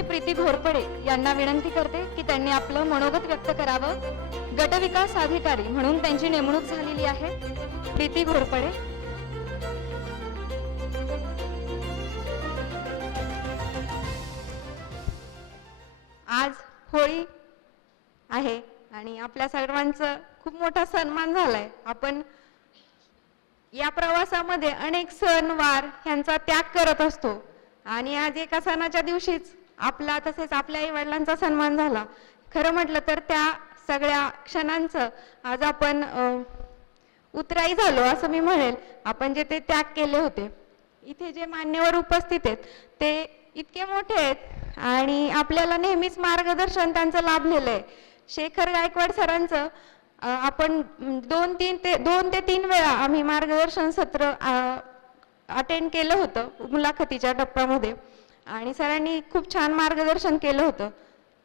मी प्रीती घोरपडे यांना विनंती करते की त्यांनी आपलं मनोगत व्यक्त करावं. गटविकास अधिकारी म्हणून त्यांची नेमणूक झालेली आहे. प्रीती घोरपडे. आज होळी आहे आणि आपल्या सर्वांचं खूप मोठा सन्मान झालाय. आपण या प्रवासामध्ये अनेक सण वार ह्यांचा त्याग करत असतो. आणि आज एका सणाच्या दिवशीच आपला तसेच आपल्या आई वडिलांचा सन्मान झाला. खरं म्हटलं तर त्या सगळ्या क्षणांचं आज आपण उतराई झालो असं मी म्हणेल. आपण जे ते त्याग केले होते. इथे जे मान्यवर उपस्थित आहेत ते इतके मोठे आहेत आणि आपल्याला नेहमीच मार्गदर्शन त्यांचं लाभलेलं आहे. शेखर गायकवाड सरांचं आपण दोन तीन ते दोन ते तीन वेळा आम्ही मार्गदर्शन सत्र अटेंड केलं होतं मुलाखतीच्या टप्प्यामध्ये. आणि सरांनी खूप छान मार्गदर्शन केलं होतं.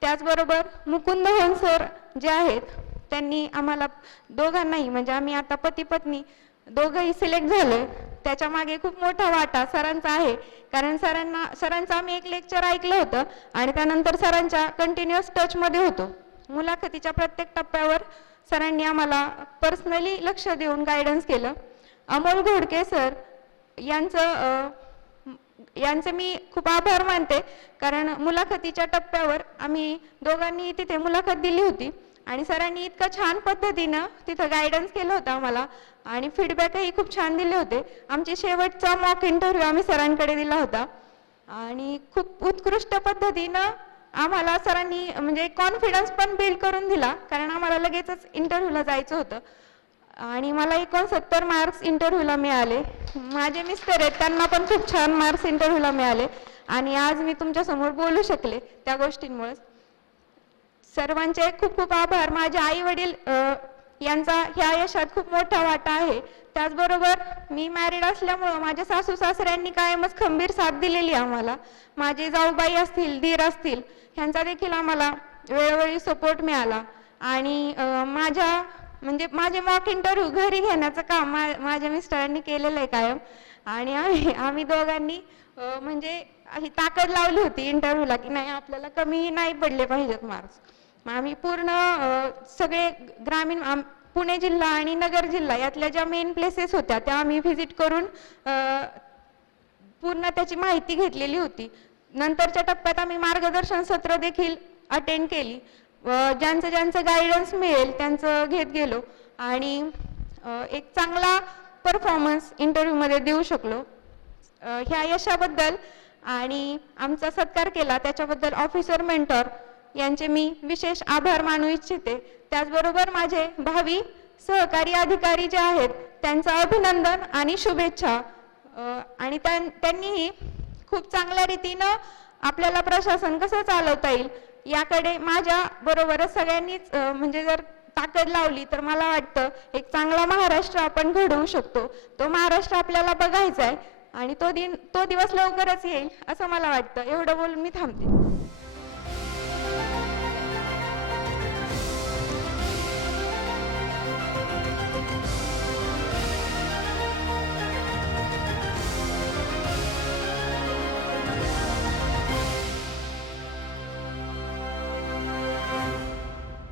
त्याचबरोबर मुकुंद होन सर जे आहेत त्यांनी आम्हाला दोघांनाही म्हणजे आम्ही आता पती पत्नी दोघंही सिलेक्ट झालोय. त्याच्यामागे खूप मोठा वाटा सरांचा आहे. कारण सरांना सरांचं आम्ही एक लेक्चर ऐकलं होतं आणि त्यानंतर सरांच्या कंटिन्युअस टचमध्ये होतो. मुलाखतीच्या प्रत्येक टप्प्यावर सरांनी आम्हाला पर्सनली लक्ष देऊन गायडन्स केलं. अमोल घोडके सर यांचं यांचे मी खूप आभार मानते. कारण मुलाखतीच्या टप्प्यावर आम्ही दोघांनी तिथे मुलाखत दिली होती. आणि सरांनी इतकं छान पद्धतीनं तिथं गायडन्स केलं होतं आम्हाला. आणि फीडबॅकही खूप छान दिले होते. आमचे शेवटचा मॉक इंटरव्ह्यू आम्ही सरांकडे दिला होता. आणि खूप उत्कृष्ट पद्धतीनं आम्हाला सरांनी म्हणजे कॉन्फिडन्स पण बिल्ड करून दिला. कारण आम्हाला लगेचच इंटरव्ह्यूला जायचं होतं. आणि मला एकोणसत्तर मार्क्स इंटरव्ह्यूला मिळाले. माझे मिस्टर आहेत त्यांना पण खूप छान मार्क्स इंटरव्ह्यूला मिळाले. आणि आज मी तुमच्यासमोर बोलू शकले त्या गोष्टींमुळे सर्वांचे खूप खूप आभार. माझे आई वडील यांचा ह्या यशात खूप मोठा वाटा आहे. त्याचबरोबर मी मॅरिड असल्यामुळं माझ्या सासू सासऱ्यांनी कायमच खंबीर साथ दिलेली आम्हाला. माझे जाऊबाई असतील धीर असतील ह्यांचा देखील आम्हाला वेळोवेळी सपोर्ट मिळाला. आणि माझ्या म्हणजे माझे मॉक इंटरव्ह्यू घरी घेण्याचं काम माझ्या मिस्टरांनी केलेलं आहे कायम. आणि आम्ही आम्ही दोघांनी म्हणजे अशी ताकद लावली होती इंटरव्ह्यूला की नाही आपल्याला कमी नाही पडले पाहिजेत मार्क्स मग आम्ही पूर्ण सगळे ग्रामीण पुणे जिल्हा आणि नगर जिल्हा यातल्या ज्या मेन प्लेसेस होत्या त्या आम्ही व्हिजिट करून पूर्ण त्याची माहिती घेतलेली होती. नंतरच्या टप्प्यात आम्ही मार्गदर्शन सत्र देखील अटेंड केली. ज्यांचं ज्यांचं गायडन्स मिळेल त्यांचं घेत गेलो. आणि एक चांगला परफॉर्मन्स इंटरव्ह्यूमध्ये देऊ शकलो. ह्या यशाबद्दल आणि आमचा सत्कार केला. त्याच्याबद्दल ऑफिसर मेंटर यांचे मी विशेष आभार मानू इच्छिते. त्याचबरोबर माझे भावी सहकारी अधिकारी जे आहेत त्यांचं अभिनंदन आणि शुभेच्छा. आणि त्यां- त्यांनीही खूप चांगल्या रीतीनं आपल्याला प्रशासन कसं चालवता येईल याकडे माझ्या बरोबरच सगळ्यांनीच म्हणजे जर ताकद लावली तर मला वाटतं एक चांगला महाराष्ट्र आपण घडवू शकतो. तो महाराष्ट्र आपल्याला बघायचा आहे आणि तो दिन तो दिवस लवकरच येईल असं मला वाटतं. एवढं बोलून मी थांबते.